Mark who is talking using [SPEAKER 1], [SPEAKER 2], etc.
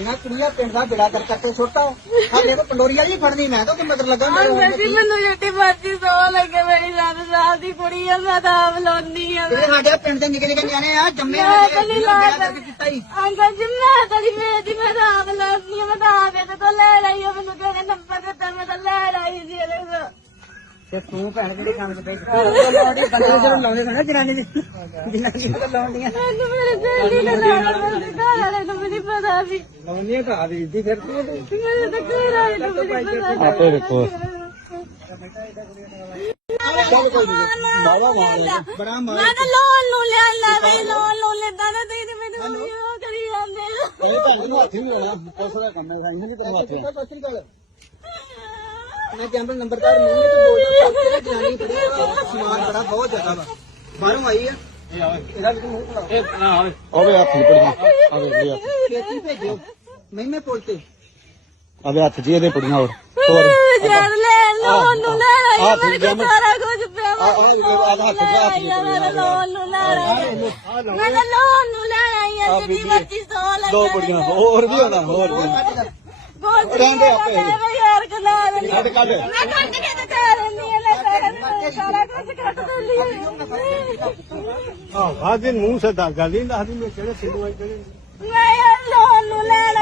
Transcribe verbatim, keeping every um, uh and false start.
[SPEAKER 1] ਕੁੜੀਆਂ ਪਿੰਡ ਦਾ ਬਿੜਾ ਕਰ ਕਰਕੇ ਛੋਟਾ ਸਾਡੇ ਕੋ ਪੰਡੋਰੀ ਵਾਲੀ ਫੜਨੀ ਮੈਂ ਤਾਂ ਮਗਰ ਲੱਗਾ
[SPEAKER 2] ਜੀ ਮੈਨੂੰ ਜਿੱਟੀ ਮਰਜ਼ੀ ਸੋ ਲੱਗੇ ਮੇਰੀ ਸੱਤ ਸਾਲ ਦੀ ਕੁੜੀ ਆ ਮੈਂ ਤਾਂ ਆਪ ਲਾਉਣੀ ਆ
[SPEAKER 1] ਸਾਡੇ ਪਿੰਡ ਦੇ ਨਿੱਕੇ ਨਿੱਕੇ ਨਿਆਣੇ ਆ ਜੰਮੇ ਕੀਤਾ ਹੀ
[SPEAKER 2] ਅੰਕਲ ਜੀ ਮੈਂ ਤਾਂ ਨਹੀਂ ਵੇਚਦੀ ਮੈਂ ਤਾਂ ਆਪ ਲਾਉਣੀ ਆ ਮੈਂ ਤਾਂ ਆਪ ਇਹਦੇ ਤੋਂ ਲੈ ਲਈ ਆ ਮੈਨੂੰ ਕਿਹਨੇ ਨੰਬਰ ਦਿੱਤਾ ਮੈਂ ਤਾਂ ਲੈ ਲਈ ਜੀ ਇਹਦੇ ਤੋਂ
[SPEAKER 1] ਤੇ ਤੂੰ ਭੈਣ ਕਿਹੜੇ ਕੰਮ ਤੇ ਬੰਦੇ ਜਦੋਂ ਲਾਉਂਦੇ ਨੇ ਜਨਾਨੀ ਦੀ ਜਨਾਨੀ ਤਾਂ ਲਾਉਂਦੀਆਂ
[SPEAKER 2] ਮੈਨੂੰ ਮੇਰੇ ਸਹੇਲੀ ਨੇ ਲਾਉਣਾ ਮੇਰੇ ਘਰ ਵਾਲੇ ਨੂੰ ਵੀ ਨਹੀਂ ਪਤਾ ਵੀ
[SPEAKER 1] ਲਾਉਂਦੀਆਂ ਤਾਂ ਆ ਵੀ ਫਿਰ ਤੂੰ
[SPEAKER 2] ਮੇਰੇ ਤਾਂ ਘਰ ਵਾਲੇ ਨੂੰ ਵੀ ਨਹੀਂ ਪਤਾ
[SPEAKER 3] ਆਪੇ ਵੇਖੋ
[SPEAKER 1] ਬੜਾ ਮਾਰ
[SPEAKER 2] ਮੈਂ ਤਾਂ ਲੋਨ ਨੂੰ ਲਿਆਂਦਾ ਵੀ ਲੋਨ ਨੂੰ ਲੈਂਦਾ ਨਾ ਤੇ ਮੈਨੂੰ ਉਹ ਕਰੀ ਜਾਂਦੇ
[SPEAKER 3] ਇਹ ਭੈਣ ਨੂੰ ਹੱਥ ਹੀ ਨਹੀਂ ਲਾਉਣਾ ਪੁਲਿਸ ਦਾ ਕੰਮ ਹੈ ਸਾਈਂ ਨਹੀਂ ਤੈਨੂੰ ਹੱਥ
[SPEAKER 1] ਮੈਂ ਜੰਬਲ ਨੰਬਰਦਾਰ ਮੂੰਹ ਤੋਂ ਬੋਲਦਾ ਜਨਾਨੀ ਖੜੀ ਆ ਸਮਾਨ ਬੜਾ ਬਹੁਤ ਜ਼ਿਆਦਾ ਵਾ ਬਾਹਰੋਂ ਆਈ ਆ ਇਹਦਾ ਵੀ ਮੂੰਹ ਖੜਾ
[SPEAKER 3] ਇਹ ਨਾ ਆਵੇ ਆਵੇ ਹੱਥ ਹੀ ਪੜੀਆਂ ਆਵੇ ਇਹ ਹੱਥ
[SPEAKER 1] ਛੇਤੀ ਭੇਜੋ ਮਹਿਮੇ ਪੁੱਲ ਤੇ
[SPEAKER 3] ਆਵੇ ਹੱਥ ਜੀ ਇਹਦੇ ਪੜੀਆਂ ਹੋਰ ਹੋਰ
[SPEAKER 2] ਜਦ ਲੈ ਲੋਨ ਨੂੰ ਲੈ ਆਈ ਮੇਰੇ ਕੋਲ ਸਾਰਾ ਕੁਝ ਪਿਆ ਵਾ
[SPEAKER 3] ਆ ਹੱਥ ਦਾ ਹੱਥ
[SPEAKER 2] ਮੈਂ ਲੋਨ ਨੂੰ ਲੈ ਆਈ ਮੈਂ ਤਾਂ ਲੋਨ ਨੂੰ ਲੈ ਆਈ ਆ ਜਿੱਦੀ ਮਰਜ਼ੀ ਸੋ ਲੱਗੇ
[SPEAKER 3] ਦੋ ਪੜੀਆਂ ਹੋਰ ਵੀ ਹੋਣਾ ਹੋਰ ਵੀ
[SPEAKER 2] ਰਹਿੰਦੇ ਆਪੇ ਯਾਰ ਕਲਾ
[SPEAKER 3] ਕੱਢ ਕੱਢ
[SPEAKER 2] ਮੈਂ ਕੱਢ ਕੇ ਤੇ ਕਰ ਰਹੀ ਆ ਸਾਰਾ ਕੁਝ ਕੱਢ ਦਿੰਦੀ ਆ
[SPEAKER 3] ਆਹ ਆਹ ਦਿਨ ਮੂੰਹ ਸੇ ਦੱਸ ਗੱਲ ਨਹੀਂ ਦੱਸਦੀ ਮੈਂ ਕਿਹੜੇ ਸਿੱਧੂ ਆਈ ਕਿਹੜੇ
[SPEAKER 2] ਮੈਂ ਲੋਨ ਨੂੰ ਲੈ